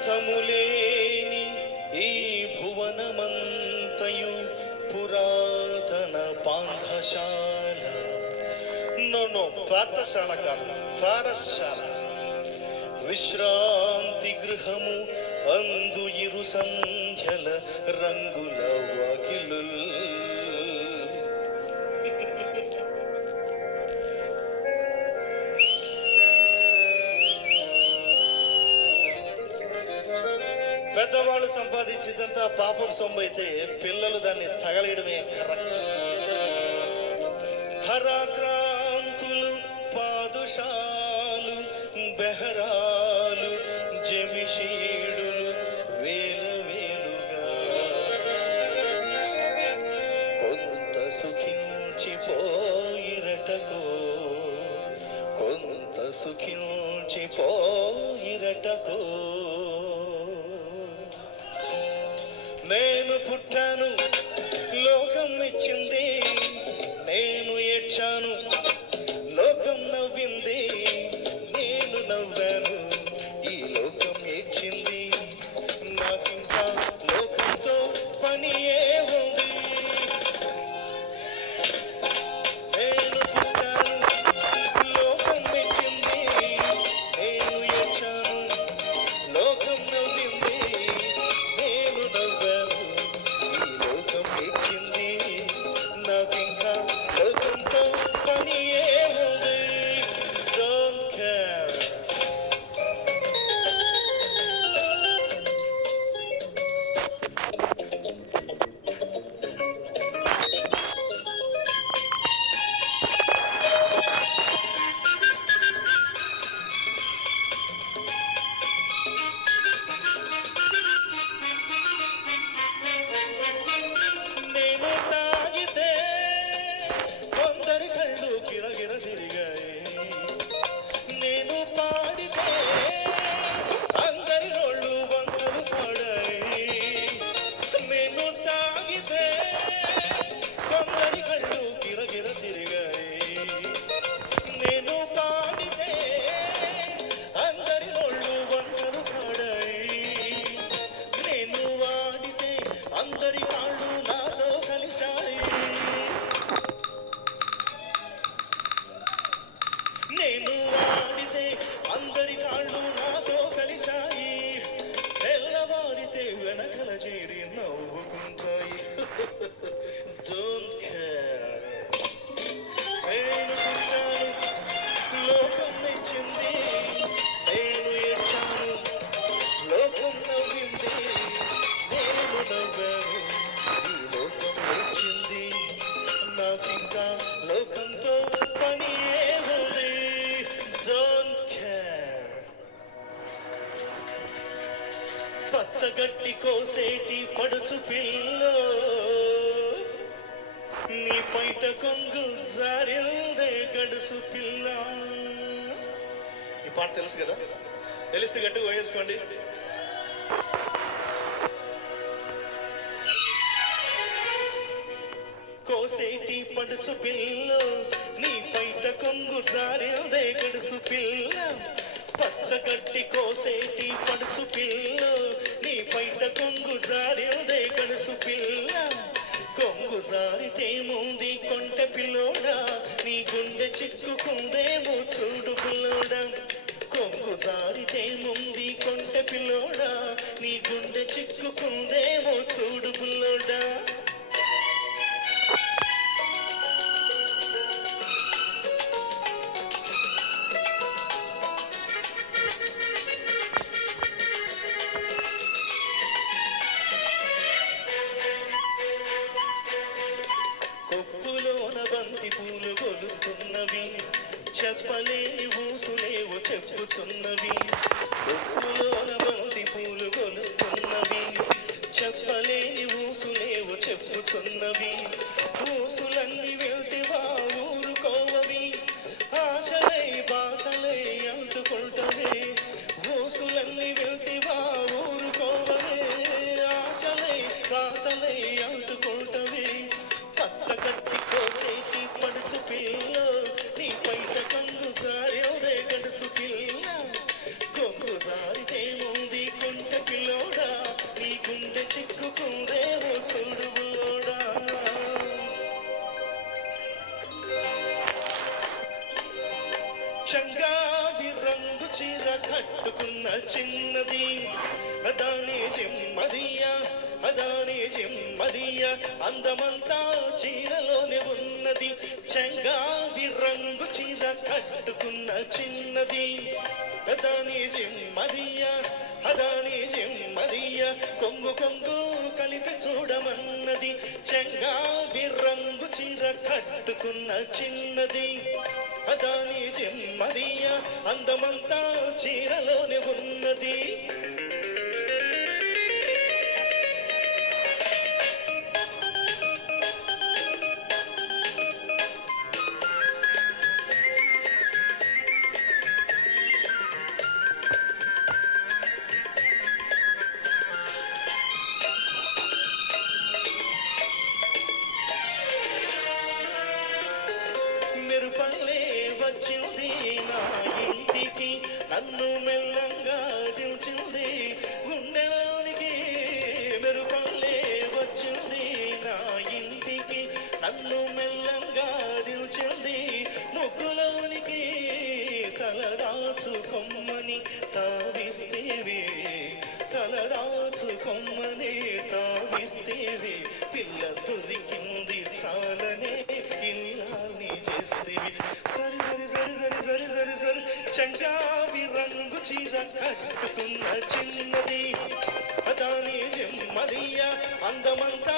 అంతములేని ఈ భువనమంతయు పురాతన పాంధశాల. నో పాఠశాల కాదు, పాఠశాల. విశ్రాంతి గృహము అందు ఇరు సంధ్యల రంగుల వాకిలు. పెద్దవాళ్ళు సంపాదించిందంతా పాపం సొమ్ము అయితే పిల్లలు దాన్ని తగలేయడమే కరెక్ట్. ధరాక్రాంతులు, పాదుషాలు, బెహరాలు, జమిషీడులు వేల వేలుగా కొంత సుఖించిపోయిరటకో, కొంత సుఖించిపోయిరటకో. నేను పుట్టాను, లోకం మెచ్చింది. నేను ఏడ్చాను, లోకం నవ్వింది. నేను నవ్వాను, ఈ లోకం ఏడ్చింది. నాకింకా లోకంతో పని ఏముంది? నేను పుట్టాను, లోకం మెచ్చింది. నేను ఏడ్చాను, లోకం నవ్వింది. నేను నవ్వాను, ఈ లోకం ఏడ్చింది. నాకింకా లోకంతో పని ఏముంది? Don't care. నేను తాగితే కొందరి కళ్ళు గిరగిర తిరిగాయి. నేను పాడితే అందరి నోళ్ళు వంకలు పడాయి. నేను తాగితే కొందరి కళ్ళు గిరగిర తిరిగాయి. నేను పాడితే అందరి నోళ్ళు వంకలు పడాయి. నేను వాడితే అందరి కాళ్ళు నాతో కలిశాయి. నేను వాడితే అందరి కాళ్ళు నాతో కలిశాయి. తెల్లవారితే వెనకల చేరి నవ్వుకుంటాయి. Don't care. నేను పుట్టాను, లోకం మెచ్చింది. నేను ఏడ్చాను, లోకం నవ్వింది. నేను నవ్వాను, ఈ లోకం మెచ్చింది. నాకింకా లోకంతో పని ఏముంది? Don't care. పచ్చగడ్డి కోసేటి పడుచు పిల్ల, నీ పైట కొంగు జారిందే గడుసు పిల్ల. ఈ పాట తెలుసు కదా? తెలిస్తే గట్టిగా వేసుకోండి. కోసేటి పడుచు పిల్ల, నీ పైట కొంగు జారిందే గడుసు పిల్ల. పచ్చగడ్డి కోసేటి పడుచు పిల్ల, నీ పైట కొంగు జారిందే గడుసు పిల్ల. కొంగు జారితే ముంది కొంట పిల్లోడా, నీ గుండె చిక్కుకుందేమో చూడు పిల్లోడా. కొంగు జారితే ముంది కొంట పిల్లోడా, నీ గుండె చిక్కుకుందేమో చూడు పిల్లోడా. కొప్పులోన బంతి పూలు గొలుస్తున్నవి, చెప్పలేని ఊసులేవో చెప్పుచున్నవి. కొప్పులోన బంతి పూలు గొలుస్తున్నవి, చెప్పలేని ఊసులేవో చిన్నది అదానే జిమ్మదియ అదానే జిమ్మదియ అందమంతా చీరలోనే ఉన్నది చెంగావి రంగు చీర కట్టుకున్న చిన్నది అదానే జిమ్మదియ అదానే జిమ్మదియ కొంగు కొంగు కలిపి చూడమన్నది చెంగావి రంగు చీర కట్టుకున్న చిన్నది అదాని జిమ్మదియ అందమంతా చీరలోనే ఉన్నది మెరుపల్లే వచ్చింది నా ఇంటికి నన్ను మెల్లంగా దించింది గుండెలోనికి మెరుపల్లే వచ్చింది నా ఇంటికి నన్ను మెల్లంగా దించింది ముగ్గులోనికి తలదాచుకొమ్మని తావిస్తేవే తలదాచుకొమ్మని తావిస్తేవే పిల్ల దొరికింది చాలనే ఇల్లాల్ని చేస్తేవి సరి సరి సరి సరి సరి సరి సరి చంగావి రంగు చీర కట్టుకున్న చిన్నది అదాని జిమ్మదియ అందమంత